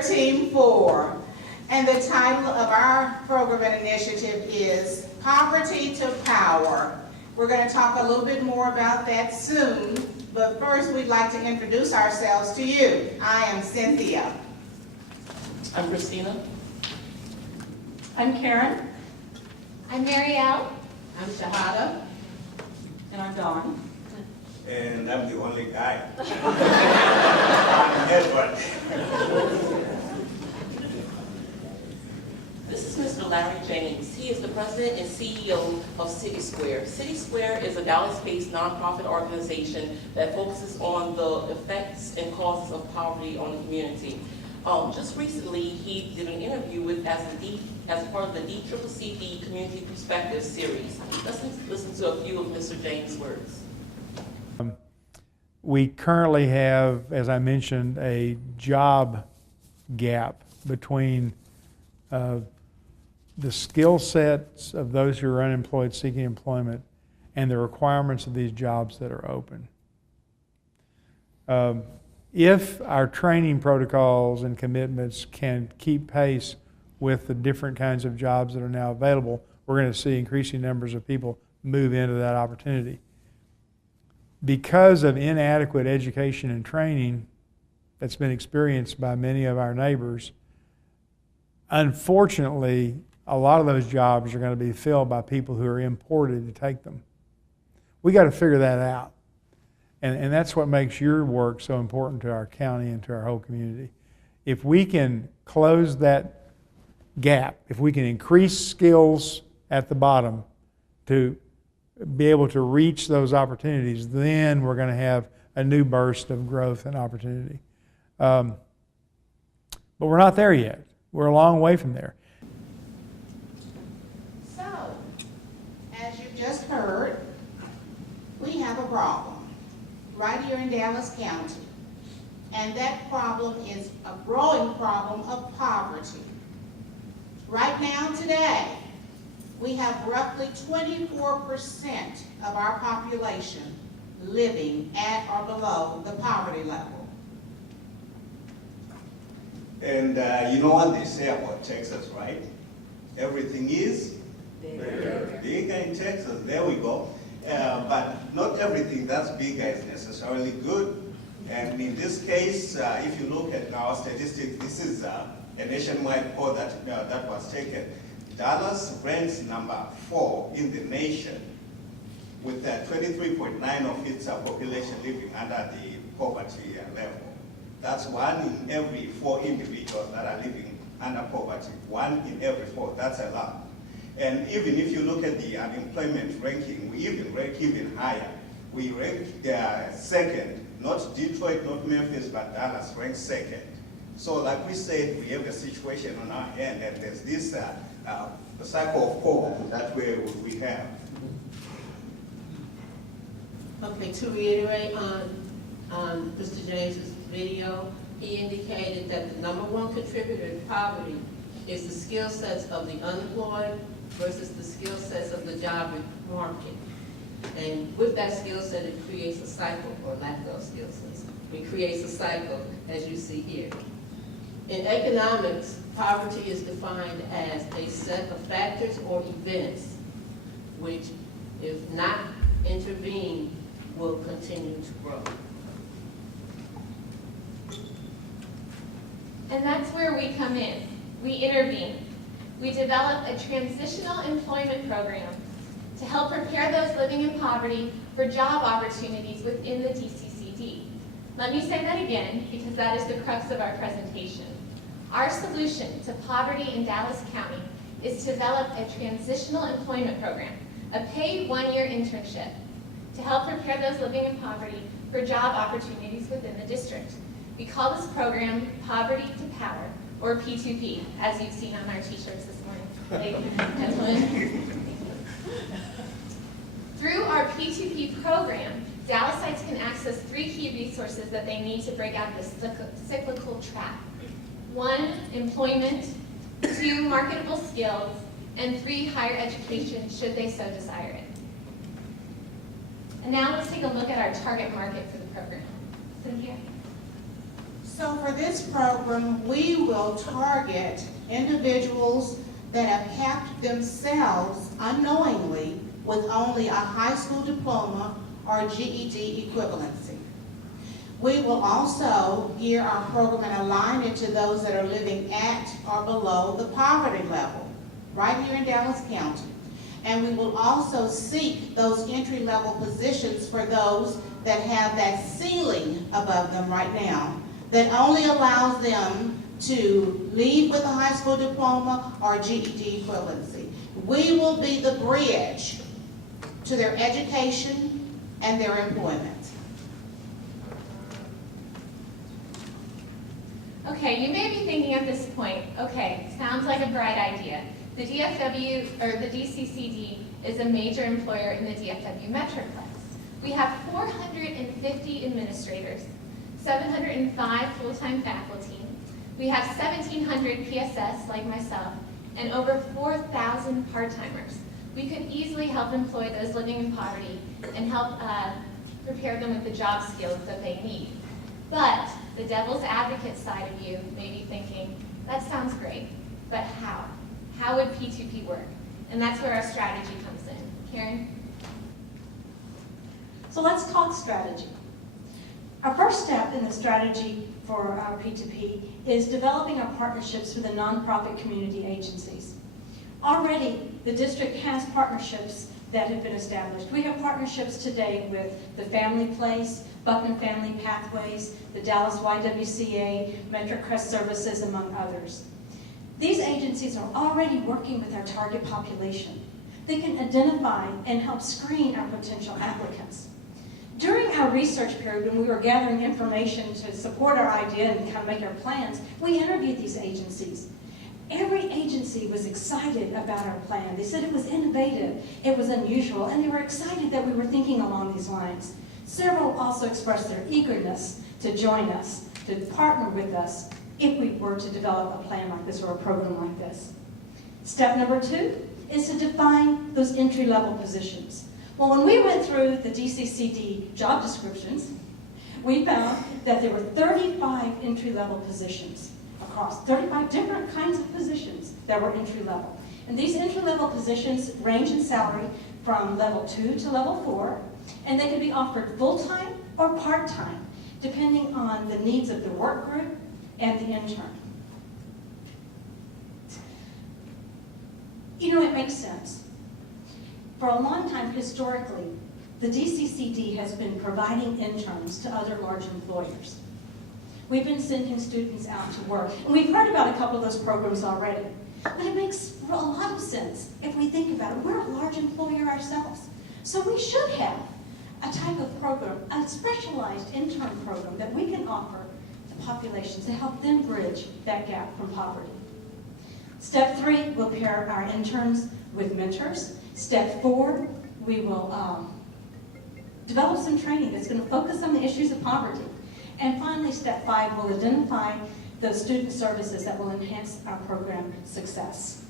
We're Team 4. And the title of our program and initiative is Poverty to Power. We're going to talk a little bit more about that soon, but first we'd like to introduce ourselves to you. I am Cynthia. I'm Kristina. I'm Karen. I'm Marielle. I'm Shahaadah. And I'm Dawn. And I'm the only guy. I'm Edward. This is Mr. Larry James. He is the president and CEO of City Square. City Square is a Dallas-based nonprofit organization that focuses on the effects and causes of poverty on the community. Just recently, he did an interview with as part of the DCCCD Community Perspective series. Let's listen to a few of Mr. James' words. We currently have, as I mentioned, a job gap between the skill sets of those who are unemployed seeking employment and the requirements of these jobs that are open. If our training protocols and commitments can keep pace with the different kinds of jobs that are now available, we're going to see increasing numbers of people move into that opportunity. Because of inadequate education and training that's been experienced by many of our neighbors, unfortunately, a lot of those jobs are going to be filled by people who are imported to take them. We got to figure that out. And that's what makes your work so important to our county and to our whole community. If we can close that gap, if we can increase skills at the bottom to be able to reach those opportunities, then we're going to have a new burst of growth and opportunity. But we're not there yet. We're a long way from there. So, as you've just heard, we have a problem right here in Dallas County. And that problem is a growing problem of poverty. Right now, today, we have roughly 24% of our population living at or below the poverty level. And you know what they say about Texas, right? Everything is bigger in Texas. There we go. But not everything that's bigger is necessarily good. And in this case, if you look at our statistics, this is a nationwide poll that was taken. Dallas ranks number 4 in the nation with 23.9 of its population living under the poverty level. That's 1 in every 4 individuals that are living under poverty. 1 in every 4, that's a lot. And even if you look at the unemployment ranking, we even rank even higher. We rank second, not Detroit, not Memphis, but Dallas ranks second. So like we said, we have a situation on our hand, and there's this cycle of poverty that we have. Okay, to reiterate on Mr. James's video, he indicated that the #1 contributor to poverty is the skill sets of the unemployed versus the skill sets of the job market. And with that skill set, it creates a cycle, or lack of skill sets. It creates a cycle, as you see here. In economics, poverty is defined as a set of factors or events which, if not intervened, will continue to grow. And that's where we come in. We intervene. We develop a transitional employment program to help prepare those living in poverty for job opportunities within the DCCD. Let me say that again, because that is the crux of our presentation. Our solution to poverty in Dallas County is to develop a transitional employment program, a paid 1-year internship, to help prepare those living in poverty for job opportunities within the district. We call this program Poverty to Power, or P2P, as you've seen on our t-shirts this morning, ladies and gentlemen. Through our P2P program, Dallasites can access 3 key resources that they need to break out of the cyclical trap. 1, employment, 2, marketable skills, and 3, higher education, should they so desire it. And now let's take a look at our target market for the program. Cynthia? So for this program, we will target individuals that have capped themselves unknowingly with only a high school diploma or GED equivalency. We will also gear our program and align it to those that are living at or below the poverty level, right here in Dallas County. And we will also seek those entry-level positions for those that have that ceiling above them right now that only allows them to leave with a high school diploma or GED equivalency. We will be the bridge to their education and their employment. Okay, you may be thinking at this point, okay, sounds like a bright idea. The DFW, or the DCCD, is a major employer in the DFW Metroplex. We have 450 administrators, 705 full-time faculty. We have 1,700 PSS, like myself, and over 4,000 part-timers. We could easily help employ those living in poverty and help prepare them with the job skills that they need. But the devil's advocate side of you may be thinking, that sounds great, but how? How would P2P work? And that's where our strategy comes in. Karen? So let's talk strategy. Our first step in the strategy for our P2P is developing our partnerships with the nonprofit community agencies. Already, the district has partnerships that have been established. We have partnerships today with the Family Place, Buckman Family Pathways, the Dallas YWCA, Metro Crest Services, among others. These agencies are already working with our target population. They can identify and help screen our potential applicants. During our research period, when we were gathering information to support our idea and kind of make our plans, we interviewed these agencies. Every agency was excited about our plan. They said it was innovative, it was unusual, and they were excited that we were thinking along these lines. Several also expressed their eagerness to join us, to partner with us, if we were to develop a plan like this or a program like this. Step number 2 is to define those entry-level positions. Well, when we went through the DCCD job descriptions, we found that there were 35 entry-level positions across 35 different kinds of positions that were entry-level. And these entry-level positions range in salary from level 2 to level 4, and they can be offered full-time or part-time, depending on the needs of the work group and the intern. You know, it makes sense. For a long time, historically, the DCCD has been providing interns to other large employers. We've been sending students out to work, and we've heard about a couple of those programs already. But it makes a lot of sense if we think about it. We're a large employer ourselves, so we should have a type of program, a specialized intern program that we can offer to populations to help them bridge that gap from poverty. Step 3, we'll pair our interns with mentors. Step 4, we will develop some training that's going to focus on the issues of poverty. And finally, step 5, we'll identify those student services that will enhance our program success.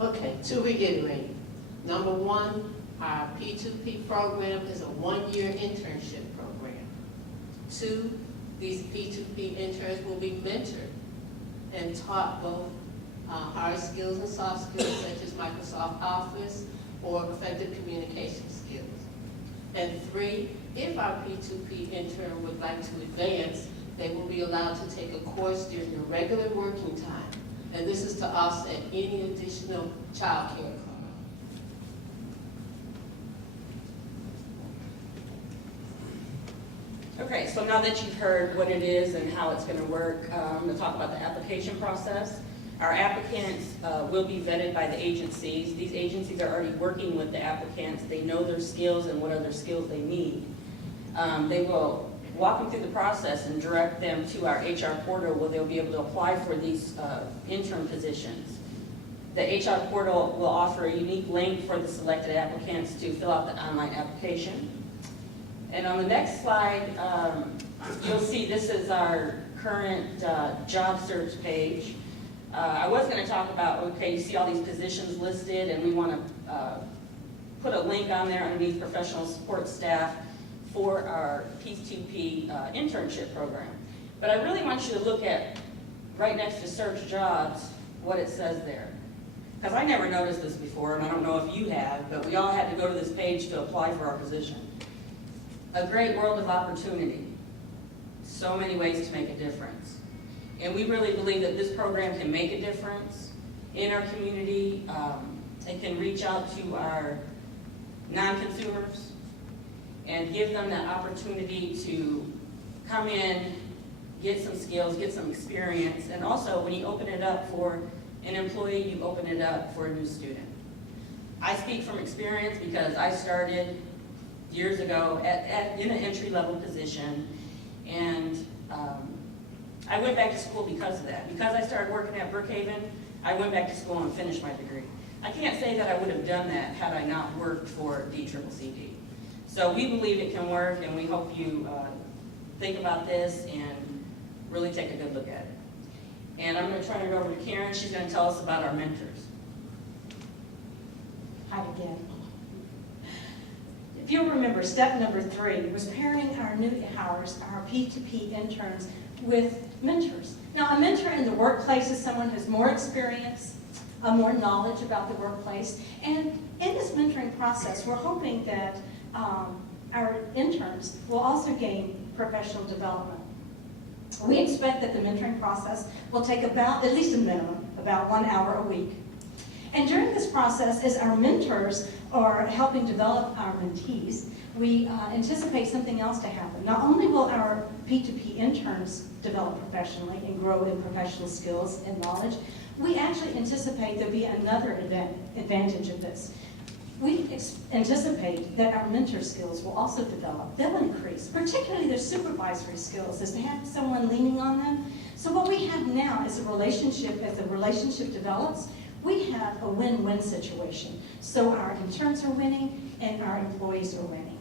Okay, to reiterate, number 1, our P2P program is a 1-year internship program. 2, these P2P interns will be mentored and taught both hard skills and soft skills such as Microsoft Office or effective communication skills. And 3, if our P2P intern would like to advance, they will be allowed to take a course during their regular working time. And this is to offset any additional child care costs. Okay, so now that you've heard what it is and how it's going to work, I'm going to talk about the application process. Our applicants will be vetted by the agencies. These agencies are already working with the applicants. They know their skills and what other skills they need. They will walk them through the process and direct them to our HR portal where they'll be able to apply for these intern positions. The HR portal will offer a unique link for the selected applicants to fill out the online application. And on the next slide, you'll see this is our current job search page. I was going to talk about, okay, you see all these positions listed, and we want to put a link on there underneath professional support staff for our P2P internship program. But I really want you to look at, right next to search jobs, what it says there. Because I never noticed this before, and I don't know if you have, but we all had to go to this page to apply for our position. A great world of opportunity. So many ways to make a difference. And we really believe that this program can make a difference in our community. It can reach out to our non-consumers and give them that opportunity to come in, get some skills, get some experience, and also when you open it up for an employee, you open it up for a new student. I speak from experience because I started years ago in an entry-level position, and I went back to school because of that. Because I started working at Brookhaven, I went back to school and finished my degree. I can't say that I would have done that had I not worked for DCCCD. So we believe it can work, and we hope you think about this and really take a good look at it. And I'm going to turn it over to Karen. She's going to tell us about our mentors. Hi again. If you'll remember, step number 3 was pairing our new hires, our P2P interns, with mentors. Now, a mentor in the workplace is someone who has more experience, more knowledge about the workplace, and in this mentoring process, we're hoping that our interns will also gain professional development. We expect that the mentoring process will take about, at least a minimum, about 1 hour a week. And during this process, as our mentors are helping develop our mentees, we anticipate something else to happen. Not only will our P2P interns develop professionally and grow in professional skills and knowledge, we actually anticipate there'll be another advantage of this. We anticipate that our mentor skills will also develop. They'll increase, particularly their supervisory skills, as to have someone leaning on them. So what we have now is a relationship, as the relationship develops, we have a win-win situation. So our interns are winning and our employees are winning.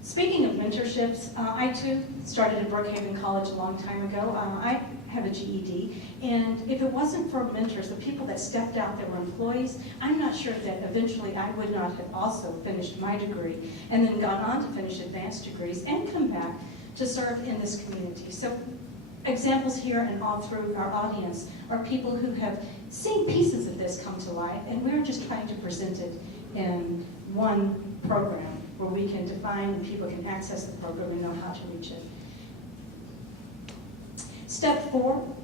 Speaking of mentorships, I too started at Brookhaven College a long time ago. I have a GED, and if it wasn't for mentors, the people that stepped out that were employees, I'm not sure that eventually I would not have also finished my degree and then gone on to finish advanced degrees and come back to serve in this community. So examples here and all through our audience are people who have seen pieces of this come to life, and we're just trying to present it in one program where we can define and people can access the program and know how to reach it. Step 4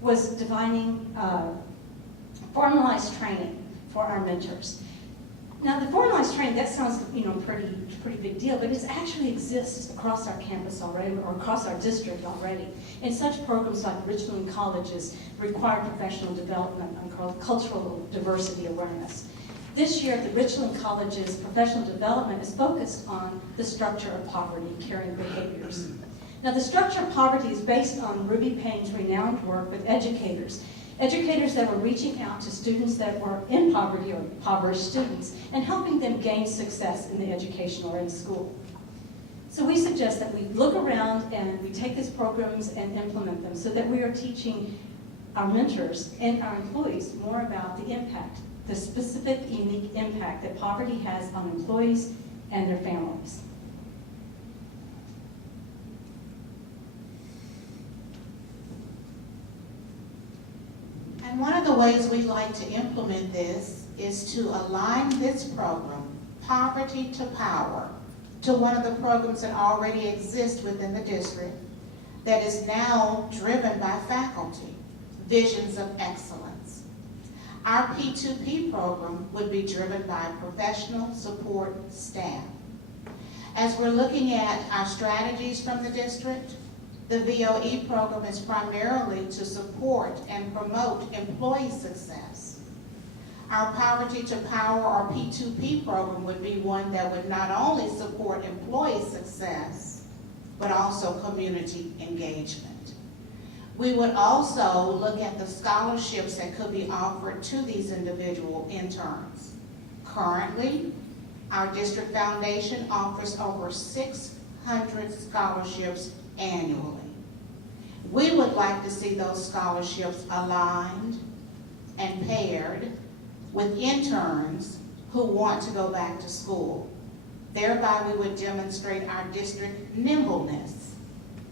was defining formalized training for our mentors. Now, the formalized training, that sounds, pretty big deal, but it actually exists across our campus already, or across our district already. And such programs like Richland Colleges require professional development on cultural diversity awareness. This year, the Richland College's professional development is focused on the structure of poverty, caring behaviors. Now, the structure of poverty is based on Ruby Payne's renowned work with educators that were reaching out to students that were in poverty or impoverished students and helping them gain success in the education or in school. So we suggest that we look around and we take these programs and implement them so that we are teaching our mentors and our employees more about the impact, the specific, unique impact that poverty has on employees and their families. And one of the ways we like to implement this is to align this program, Poverty to Power, to one of the programs that already exist within the district that is now driven by faculty, Visions of Excellence. Our P2P program would be driven by professional support staff. As we're looking at our strategies from the district, the VOE program is primarily to support and promote employee success. Our Poverty to Power, or P2P program, would be one that would not only support employee success, but also community engagement. We would also look at the scholarships that could be offered to these individual interns. Currently, our district foundation offers over 600 scholarships annually. We would like to see those scholarships aligned and paired with interns who want to go back to school. Thereby, we would demonstrate our district nimbleness,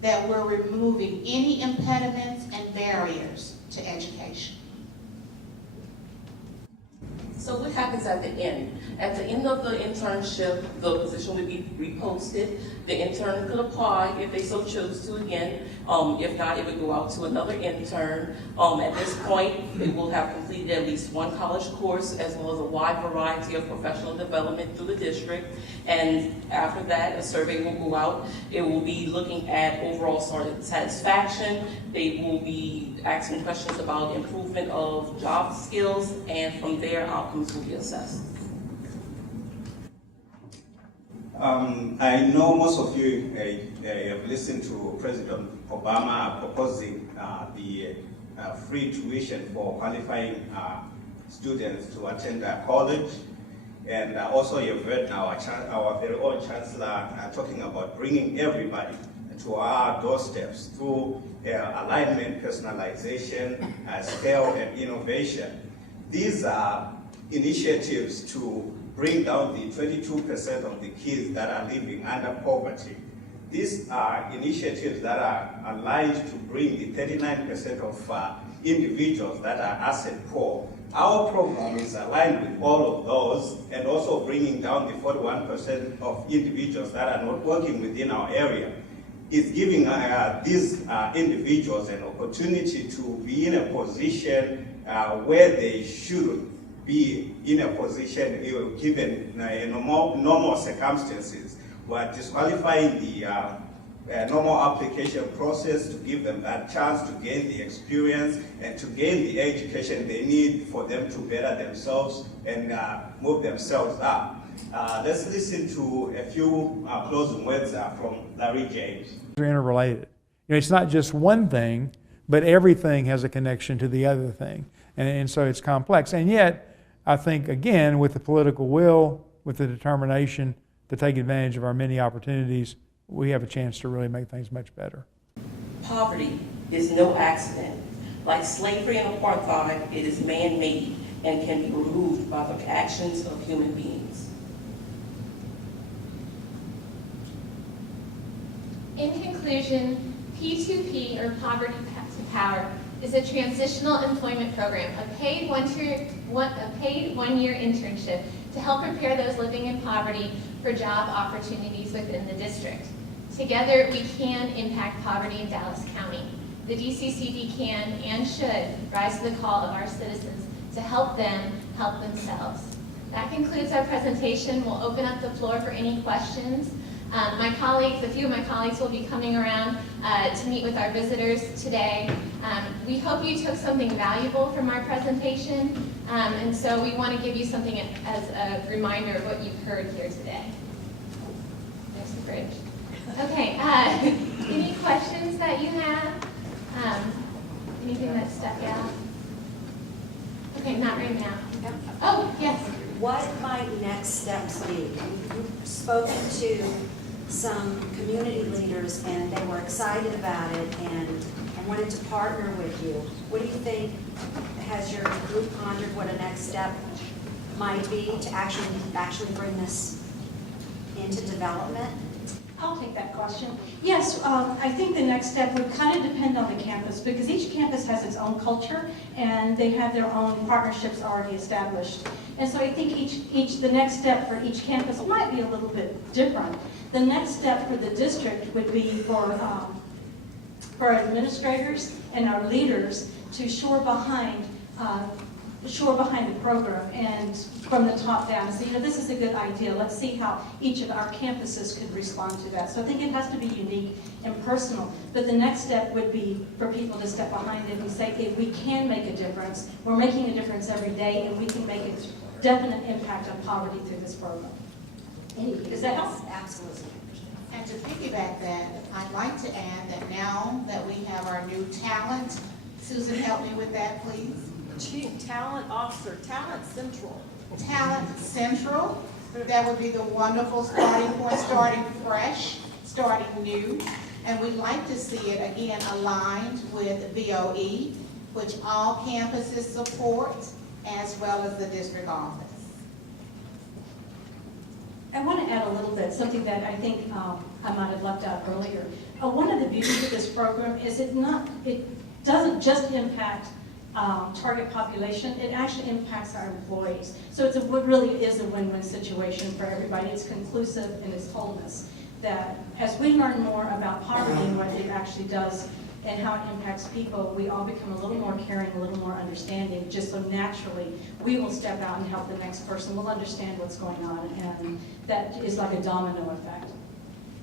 that we're removing any impediments and barriers to education. So what happens at the end? At the end of the internship, the position would be reposted. The intern could apply if they so chose to again. If not, it would go out to another intern. At this point, it will have completed at least one college course as well as a wide variety of professional development through the district. And after that, a survey will go out. It will be looking at overall satisfaction. They will be asking questions about improvement of job skills, and from there, outcomes will be assessed. I know most of you have listened to President Obama proposing the free tuition for qualifying students to attend college. And also you've heard now our very own Chancellor talking about bringing everybody to our doorsteps through alignment, personalization, scale, and innovation. These are initiatives to bring down the 22% of the kids that are living under poverty. These are initiatives that are aligned to bring the 39% of individuals that are asset poor. Our program is aligned with all of those, and also bringing down the 41% of individuals that are not working within our area. It's giving these individuals an opportunity to be in a position where they should be in a position given normal circumstances. We're disqualifying the normal application process to give them that chance to gain the experience and to gain the education they need for them to better themselves and move themselves up. Let's listen to a few closing words from Larry James. They're interrelated. It's not just one thing, but everything has a connection to the other thing. And so it's complex. And yet, I think, again, with the political will, with the determination to take advantage of our many opportunities, we have a chance to really make things much better. Poverty is no accident. Like slavery and apartheid, it is man-made and can be removed by the actions of human beings. In conclusion, P2P, or Poverty to Power, is a transitional employment program, a paid one-year internship to help prepare those living in poverty for job opportunities within the district. Together, we can impact poverty in Dallas County. The DCCD can and should rise to the call of our citizens to help them help themselves. That concludes our presentation. We'll open up the floor for any questions. My colleagues, a few of my colleagues will be coming around to meet with our visitors today. We hope you took something valuable from our presentation, and so we want to give you something as a reminder of what you've heard here today. There's the bridge. Okay, any questions that you have? Anything that stuck out? Okay, not right now. Oh, yes. What might next steps be? You've spoken to some community leaders and they were excited about it and wanted to partner with you. What do you think, has your group pondered what a next step might be to actually bring this into development? I'll take that question. Yes, I think the next step would kind of depend on the campus because each campus has its own culture and they have their own partnerships already established. And so I think the next step for each campus might be a little bit different. The next step for the district would be for administrators and our leaders to shore behind the program and from the top down. So, this is a good idea. Let's see how each of our campuses could respond to that. So I think it has to be unique and personal. But the next step would be for people to step behind it and say, if we can make a difference, we're making a difference every day, and we can make a definite impact on poverty through this program. Does that help? Absolutely. And to piggyback that, I'd like to add that now that we have our new talent, Susan, help me with that, please. Chief Talent Officer, Talent Central. Talent Central, that would be the wonderful starting point, starting fresh, starting new. And we'd like to see it, again, aligned with BOE, which all campuses support, as well as the district office. I want to add a little bit, something that I think I might have left out earlier. One of the beauties of this program is it doesn't just impact target population, it actually impacts our employees. So it really is a win-win situation for everybody. It's conclusive in its wholeness. That as we learn more about poverty and what it actually does and how it impacts people, we all become a little more caring, a little more understanding, just so naturally we will step out and help the next person. We'll understand what's going on, and that is like a domino effect.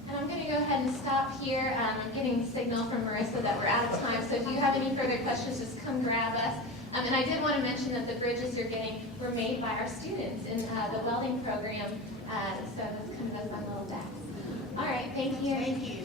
And I'm going to go ahead and stop here. I'm getting the signal from Marissa that we're out of time, so if you have any further questions, just come grab us. And I did want to mention that the bridges you're getting were made by our students in the welding program, so this kind of goes on a little back. All right, thank you. Thank you.